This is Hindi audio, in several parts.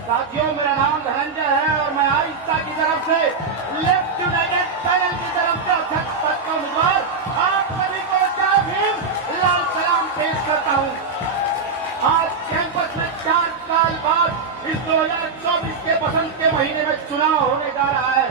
साथियों, मेरा नाम धनंजय है और मैं आहिस्ता की तरफ से लेफ्ट यूनाइटेड पैनल की तरफ से अध्यक्ष पद का उम्मीदवार आप सभी को जय भीम लाल सलाम पेश करता हूं। आज कैंपस में 4 साल बाद इस 2024 के बसंत के महीने में चुनाव होने जा रहा है।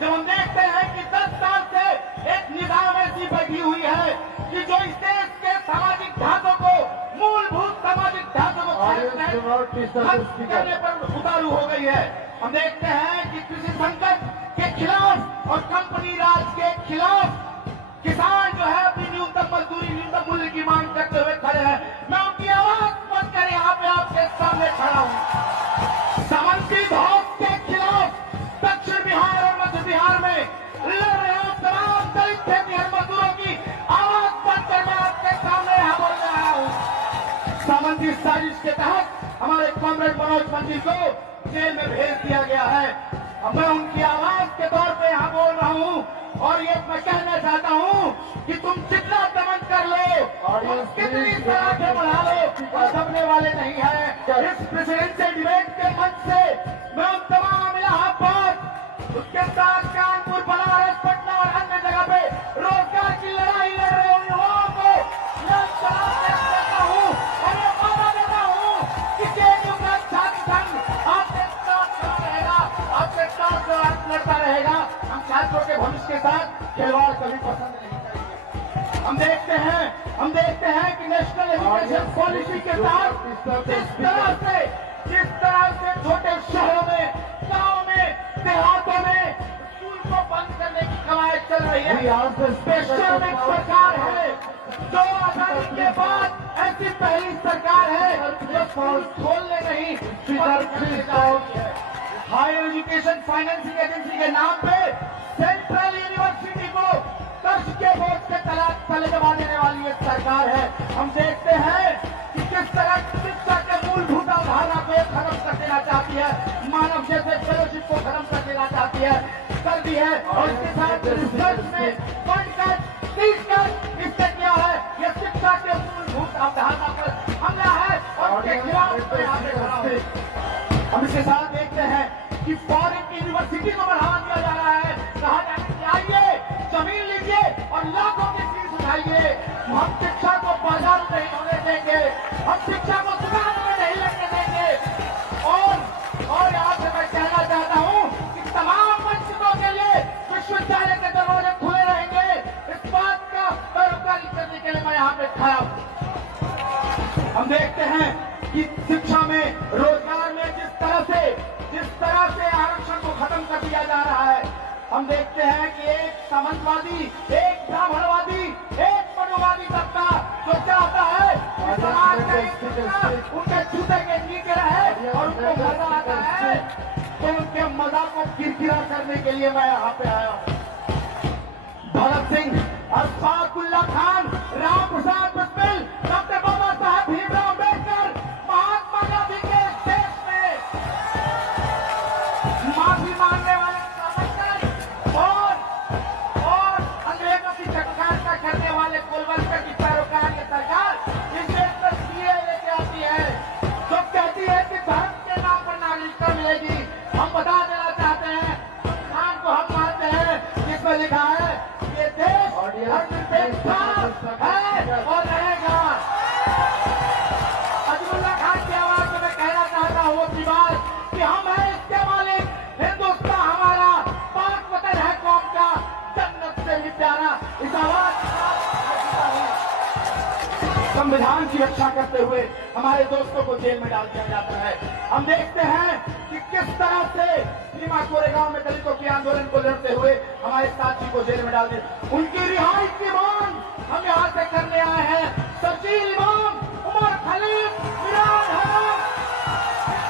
जब हम देखते हैं कि 10 साल से एक निजाम ऐसी बैठी हुई है कि जो इस देश के सामाजिक ढांचों को, मूलभूत सामाजिक ढांचों को करने पर उतारू हो गई है। हम देखते हैं कि कृषि संकट के खिलाफ और कंपनी राज के खिलाफ किसान जो है अपनी न्यूनतम मजदूरी, न्यूनतम मूल्य की मांग करते हुए खड़े हैं। मैं उनकी आवाज बनकर यहाँ पे आपके सामने खड़ा हूँ। सामंती धौस के खिलाफ दक्षिण बिहार और मध्य बिहार में लड़ रहे तमाम दलित खेतिहर मजदूरों की आवाज बनकर मैं आपके सामने यहाँ बोल रहा हूँ। सामंती साजिश के तहत हमारे कॉमरेड मनोज मंदिर को जेल में भेज दिया गया है। अब मैं उनकी आवाज के तौर पे यहाँ बोल रहा हूँ और ये मैं कहना चाहता हूँ कि तुम जितना दमन कर लो, कितनी सलाखें बढ़ा लो, दबने वाले नहीं है। इस प्रेसिडेंशियल डिबेट के मंच से मैं उन तमाम इलाहाबाद, उसके साथ कानपुर, बनारस, पटना और अन्य जगह पे रोजगार की लड़ाई लड़ रहे उन युवाओं को मैं सलाम पेश करता हूँ और ये वादा देता हूँ कि जेएनयू का छात्र संघ आपके साथ खड़ा रहेगा, आपके साथ लड़ता रहेगा। हम छात्रों के भविष्य के साथ खिलवाड़ कभी पसंद नहीं करेंगे। हम देखते हैं कि नेशनल एजुकेशन पॉलिसी के तहत जिस तरह से छोटे शहरों में, गाँव में, देहातों में स्कूल को बंद करने की कवायद चल रही है। स्पेशल एक सरकार है जो आजादी के बाद ऐसी पहली सरकार है जो स्कूल खोलने नहीं, हायर एजुकेशन फाइनेंसिंग एजेंसी के नाम पे सेंट्रल यूनिवर्सिटी को कर्ज के बोझ के तले दबा देने वाली एक सरकार है। हम देखते हैं कि किस तरह शिक्षा के मूलभूत अवधारणा को खत्म कर देना चाहती है, मानव जैसे फेलोशिप को खत्म कर देना चाहती है, कर दी है। और इसके साथ रिसर्च में फंड कट, फीस कट इससे क्या है, यह शिक्षा के मूलभूत अवधारणा पर हमला है और उसके खिलाफ यहाँ पे खड़ा हूं। हम इसके साथ देखते हैं कि फॉरेन की यूनिवर्सिटी को बढ़ावा दिया जा रहा है। कहा जाता है कि आइए जमीन लीजिए और लाखों की फीस उठाइए। हम शिक्षा को बाजार में नहीं होने देंगे, हम शिक्षा को दुकान में नहीं लगने देंगे। और यहाँ से मैं कहना चाहता हूँ कि तमाम वंचितों के लिए विश्वविद्यालय के दरवाजे खुले रहेंगे। इस बात का पैरोकारी करने के लिए मैं यहाँ पे खड़ा हूँ। हम देखते हैं कि शिक्षा में, रोजगार में जिस तरह से आरक्षण को खत्म कर दिया जा रहा है। हम देखते हैं कि एक सामंतवादी, एक ब्राह्मणवादी, एक मनुवादी तबका जो चाहता है कि समाज का उनके जूते के नीचे रहे और उनको मजा आता है, तो उनके मजा को किरकिरा करने के लिए मैं यहाँ पे आया हूँ। भगत सिंह, अशफाकुल्ला खान, राम प्रसाद बिस्मिल, डॉक्टर बाबा साहब भीमराव अम्बेडकर, महात्मा गांधी के देश में माफी मांगने वाले और अंग्रेजों की चटकारिता करने वाले कोलवलकर की पैरोकार ये सरकार इस देश पर सीए लेके आती है, जो कहती है कि धर्म के नाम पर नागरिकता मिलेगी। हम बता देना चाहते हैं, संविधान को हम मानते हैं जिसमें लिखा है ये देश धर्मनिरपेक्षता है और रहेगा। अजमुल्ला खान की आवाज में मैं कहना चाहता हूँ अपनी बात कि हम हैं इसके मालिक, हिंदुस्तान हमारा, पाक वतन है कौम का, जन्नत से भी प्यारा। इस आवाज संविधान की रक्षा करते हुए हमारे दोस्तों को जेल में डाल दिया जाता है। हम देखते हैं कि किस तरह से सीमा कोरेगांव में दलितों के आंदोलन को लड़ते हुए हमारे साथी को जेल में डाल दिया। उनकी रिहाई की मांग हम यहाँ से करने आए हैं। शर्जील इमाम, उमर खलील, मिरान हराम,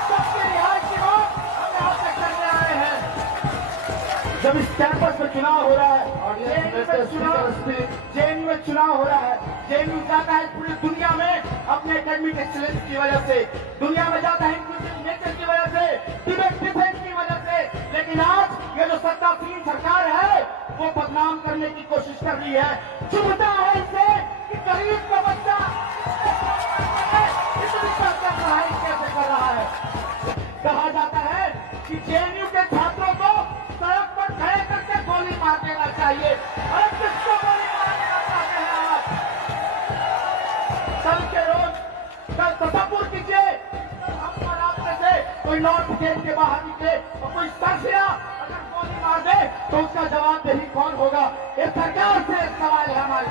सबकी रिहाई की मांग हम यहाँ से करने आए हैं। जब इस कैंपस में चुनाव हो रहा है, जेएनयू में चुनाव हो रहा है, जेएनयू जाता है पूरी दुनिया में अपने एकेडमिक एक्सीलेंस की वजह से, दुनिया में जाता है इंक्लूसिव नेचर की वजह से, डिबेट डिफेंस की वजह से। लेकिन आज ये जो सत्तासीन सरकार है वो बदनाम करने की कोशिश कर रही है। चुभता है इसे कि गरीब का बच्चा इतनी पढ़ाई कैसे कर रहा है। कहा जाता है कि जेएनयू के छात्रों को सड़क पर खड़े करके गोली मार देना चाहिए। अरे किसको गोली मार देना चाहते हैं आप? कल के रोज कल तसव्वुर कीजिए, हम और आप में से कोई नॉर्थ गेट के बाहर निकले और कोई सरसिया अगर गोली मार दे तो उसका जवाबदेही कौन होगा? ये सरकार से सवाल है हमारे।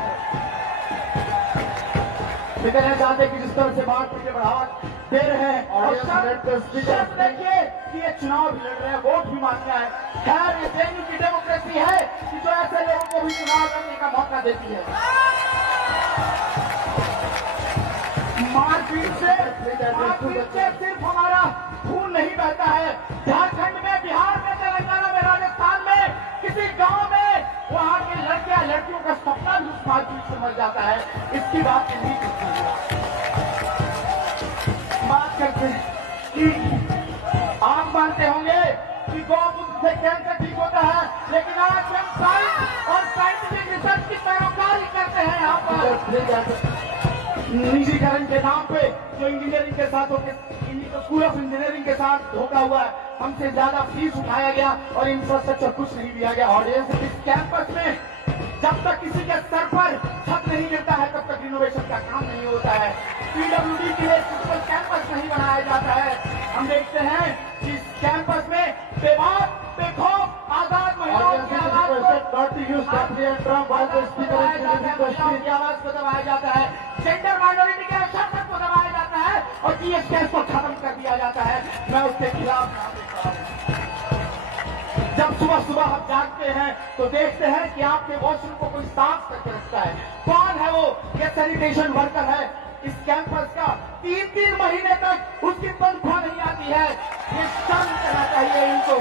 कहना चाहते कि जिस तरह से बात के बढ़ावा दे रहे हैं और शर्त देखिए कि ये चुनाव भी लड़ रहे हैं, वोट भी मांग रहा है। खैर ये जेएनयू की डेमोक्रेसी है कि जो ऐसे लोगों को भी चुनाव लड़ने का मौका देती है। मारपीट से सिर्फ हमारा खून नहीं बहता है। झारखंड में, बिहार में, तेलंगाना में, राजस्थान में, किसी गांव में वहां के लड़कियां लड़कियों का सपना भी उस मारपीट से मर जाता है। इसकी बात नहीं करती है। बात करते हैं कि आप मानते होंगे कि गौमूत्र से कैंसर ठीक होता है, लेकिन आज हम साइंस और साइंटिफिक रिसर्च की पैरोकारी करते हैं। यहाँ पर निजीकरण के नाम पे जो इंजीनियरिंग के साथ स्कूल ऑफ इंजीनियरिंग के साथ धोखा हुआ है, हमसे ज्यादा फीस उठाया गया और इंफ्रास्ट्रक्चर कुछ नहीं दिया गया। ऑडियंस, इस कैंपस में जब तक किसी के सर पर छत नहीं गिरता है तब तक इनोवेशन का काम नहीं होता है। पीडब्ल्यूडी के लिए फिजिकल कैंपस नहीं बनाया जाता है। हम देखते हैं कि इस कैंपस में बेबाक, बेखौफ आजाद महिलाओं की आवाज को दबाया जाता है, जेंडर माइनॉरिटी के शब्द को दबाया जाता है और जीएसटीएस को खत्म कर दिया जाता है। मैं उसके खिलाफ नाम देता हूं। जब सुबह सुबह हम जागते हैं तो देखते हैं कि आपके वॉशरूम को कोई साफ करके रखता है। कौन है वो? ये सैनिटेशन वर्कर है। इस कैंपस का 3-3 महीने तक उसकी तनख्वाह नहीं आती है। ये शर्म करना चाहिए इनको।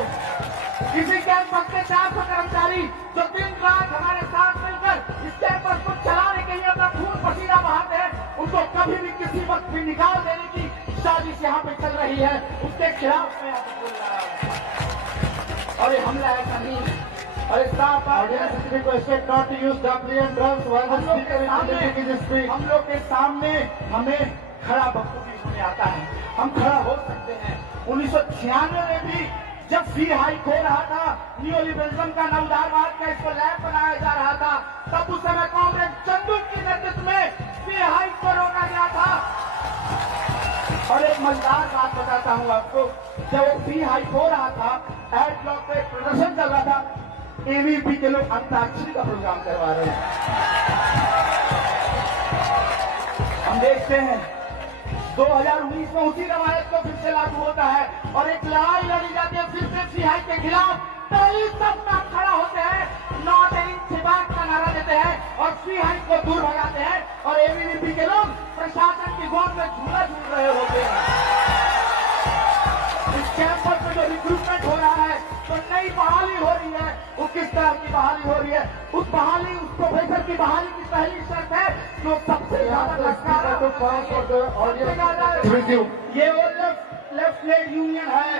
इसी कैंपस के 400 कर्मचारी जो दिन रात हमारे साथ मिलकर इस कैंपस को चलाने के लिए अपना खून पसीना बहाते हैं, उनको कभी भी किसी वक्त भी निकाल देने की साजिश यहाँ पे चल रही है। उसके खिलाफ मैं आपको बोल रहा हूँ। और ये हमला ऐसा नहीं है। और इस हम लोग के सामने हमें खड़ा बखूबी होने आता है। हम खड़ा हो सकते हैं। 1996 में भी जब फी हाइक हो रहा था, नियोलिबरलिज्म का नवउदारवाद का इसको लैब बनाया जा रहा था, तब उस समय कांग्रेस चंदू के नेतृत्व में फी हाइक को रोका गया था। और एक मजेदार बात बताता हूं आपको, जब फी हाइक हो रहा था, एड ब्लॉक पे प्रदर्शन चल रहा था, एबीपी के लोग अंताक्षरी का प्रोग्राम करवा रहे हैं। हम देखते हैं 2019 में उसी रवायत को फिर से लागू होता है और एक लड़ाई लड़ी जाती है फिर से फी हाइक के खिलाफ। पहली सब में खड़ा होते हैं, नॉट इंसिबाक का नारा देते हैं और फी हाइक को दूर भगाते हैं और एबीवीपी के लोग प्रशासन की गोद में झूला झूल रहे होते हैं। इस कैंपस में जो रिक्रूटमेंट हो रहा है, तो नई बहाली हो रही है, वो किस तरह की बहाली हो रही है? उस प्रोफेसर की बहाली की पहली शर्त है जो सबसे ज्यादा ये वो लेफ्ट लेग यूनियन है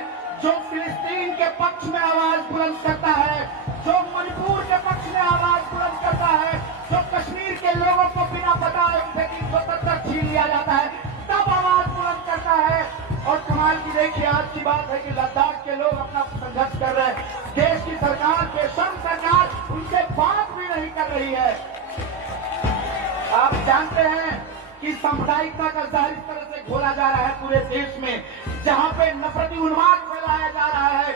जो फिलिस्तीन के पक्ष में आवाज बुलंद करता है, जो मणिपुर के पक्ष में आवाज बुलंद करता है, जो कश्मीर के लोगों को बिना बताए उनसे 370 छीन लिया जाता है, तब आवाज बुलंद करता है। और कमाल की देखिए आज की बात है कि लद्दाख के लोग अपना संघर्ष कर रहे हैं। देश की सरकार, बेशर्म सरकार उनसे बात भी नहीं कर रही है। आप जानते हैं कि सांप्रदायिकता का जहर इस तरह से घोला जा रहा है पूरे देश में, जहां पे नफरती उन्माद फैलाया जा रहा है।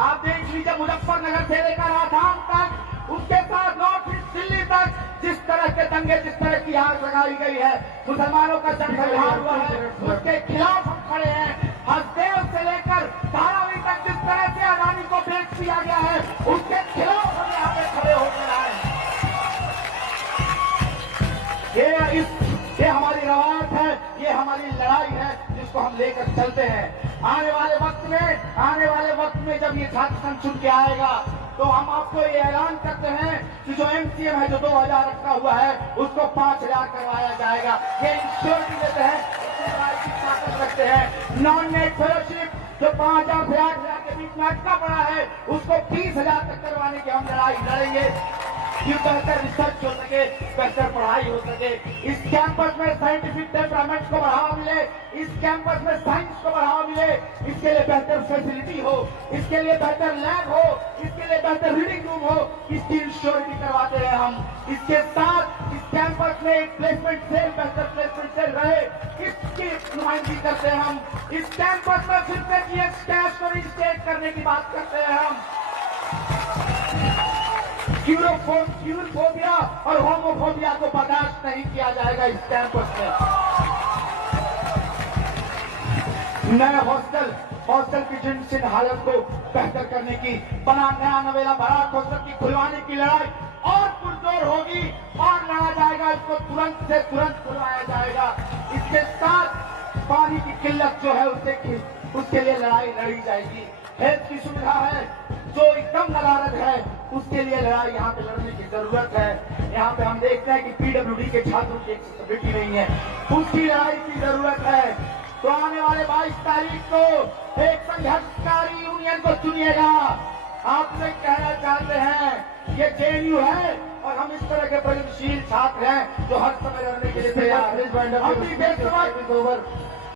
आप देख लीजिए मुजफ्फरनगर से लेकर आसाम तक, उसके साथ नॉर्थ ईस्ट दिल्ली तक जिस तरह के दंगे, जिस तरह की आग लगाई गई है, मुसलमानों का जनसंहार हुआ है, उसके खिलाफ हम खड़े हैं। हसदेव से लेकर धारावी तक जिस तरह से अडानी को बेच दिया गया है, उसके खिलाफ हम यहाँ पे खड़े होकर आए। ये हमारी रवायत है, ये हमारी लड़ाई है जिसको हम लेकर चलते हैं। आने वाले वक्त में जब ये छात्र संघ चुन के आएगा तो हम आपको ये ऐलान करते हैं कि जो एमसीएम है जो 2000 रखा हुआ है उसको 5000 करवाया जाएगा। ये इंश्योरिटी देते हैं, ताकत रखते हैं। नॉन नेट फेलोशिप जो 5000 से 8000 के बीच में अटका पड़ा है उसको 30,000 तक करवाने की हम लड़ाई लड़ेंगे। कि बेहतर रिसर्च हो सके, बेहतर पढ़ाई हो सके, इस कैंपस में साइंटिफिक डेवलपमेंट को बढ़ावा मिले, इस कैंपस में साइंस को बढ़ावा मिले, इसके लिए बेहतर फैसिलिटी हो, इसके लिए बेहतर लैब हो, इसके लिए बेहतर रीडिंग रूम हो, इसकी इंश्योरिटी करवाते हैं हम। इसके साथ इस कैंपस में एक प्लेसमेंट सेल, बेहतर प्लेसमेंट सेल रहे, इसकी नुमाइंदगी करते हैं हम। इस कैंपस में फिर से जीएस कैश को रिस्टेट करने की बात करते हैं हम। क्यूरोफोबिया और होमोफोबिया को बर्दाश्त नहीं किया जाएगा इस कैंपस में। नए हॉस्टल की जिन हालत को बेहतर करने की, बना नया नवेला बराक हॉस्टल की खुलवाने की लड़ाई और पुरजोर होगी और लड़ा जाएगा, इसको तुरंत से तुरंत खुलवाया जाएगा। इसके साथ पानी की किल्लत जो है उसके लिए लड़ाई लड़ी जाएगी। हेल्थ की सुविधा है जो एकदम नदारद है, उसके लिए लड़ाई यहाँ पे लड़ने की जरूरत है। यहाँ पे हम देखते हैं कि पीडब्ल्यूडी के छात्रों की एक्सेसिबिलिटी नहीं है, उसकी लड़ाई की जरूरत है। तो आने वाले 22 तारीख को एक संघर्षकारी यूनियन को चुनिएगा। आपसे कहना चाहते हैं ये जेएनयू है और हम इस तरह के प्रगतिशील छात्र हैं जो हर समय लड़ने के लिए तैयार हैं।